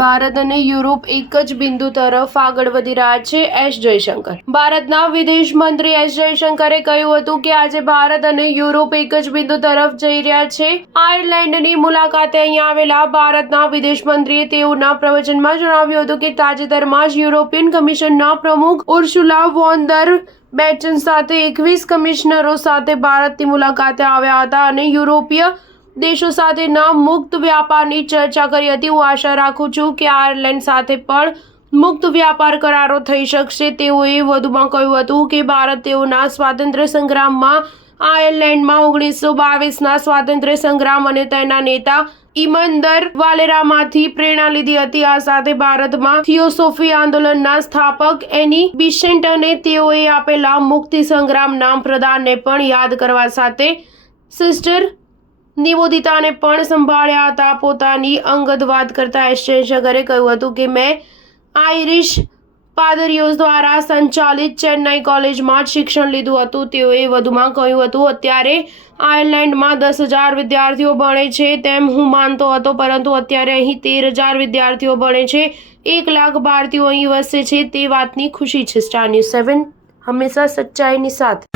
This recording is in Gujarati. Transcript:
ભારત અને યુરોપ એક જ બિંદુ તરફ આગળ વધી રહ્યા છે. એસ જયશંકર. ભારતના વિદેશ મંત્રી એસ જયશંકરે કહ્યું હતું કે આજે ભારત અને યુરોપ એક જ બિંદુ તરફ જઈ રહ્યા છે. આયર્લેન્ડની મુલાકાતે અહીં આવેલા ભારતના વિદેશ મંત્રીએ તેઓના પ્રવચનમાં જણાવ્યું હતું કે તાજેતરમાં જ યુરોપિયન કમિશનના પ્રમુખ ઉર્સુલા વોન ડર બેચન સાથે 21 કમિશનરો સાથે ભારતની મુલાકાતે આવ્યા હતા અને યુરોપીય દેશો સાથેના મુક્ત વ્યાપારની ચર્ચા કરી હતી. હું આશા રાખું છું કે આયર્લેન્ડ સાથે પણ મુક્ત વ્યાપાર કરારો થઈ શકશે. તેઓએ વધુમાં કહ્યું હતું કે ભારત તેઓના સ્વાતંત્ર્ય સંગ્રામમાં આયર્લેન્ડમાં 1922ના સ્વાતંત્ર્ય સંગ્રામ અને તેના નેતા ઇમંદર વાલેરામાંથી પ્રેરણા લીધી હતી. આ સાથે ભારતમાં થિયોસોફી આંદોલનના સ્થાપક એની બિસેન્ટ અને તેઓએ આપેલા મુક્તિ સંગ્રામના પ્રદાનને પણ યાદ કરવા સાથે સિસ્ટર નિવેદિતાને પણ સંભાળ્યા હતા. પોતાની અંગત વાત કરતા એસ જયશંકરે કહ્યું હતું કે મેં આયરિશ પાદરીઓ દ્વારા સંચાલિત ચેન્નાઈ કોલેજમાં જ શિક્ષણ લીધું હતું. તેઓએ વધુમાં કહ્યું હતું, અત્યારે આયર્લેન્ડમાં 10,000 વિદ્યાર્થીઓ ભણે છે તેમ હું માનતો હતો, પરંતુ અત્યારે અહીં 13,000 વિદ્યાર્થીઓ ભણે છે. 1 લાખ ભારતીયો અહીં વસે છે તે વાતની ખુશી છે. સ્ટાર ન્યૂઝ 7 હંમેશા સચ્ચાઈની સાથે.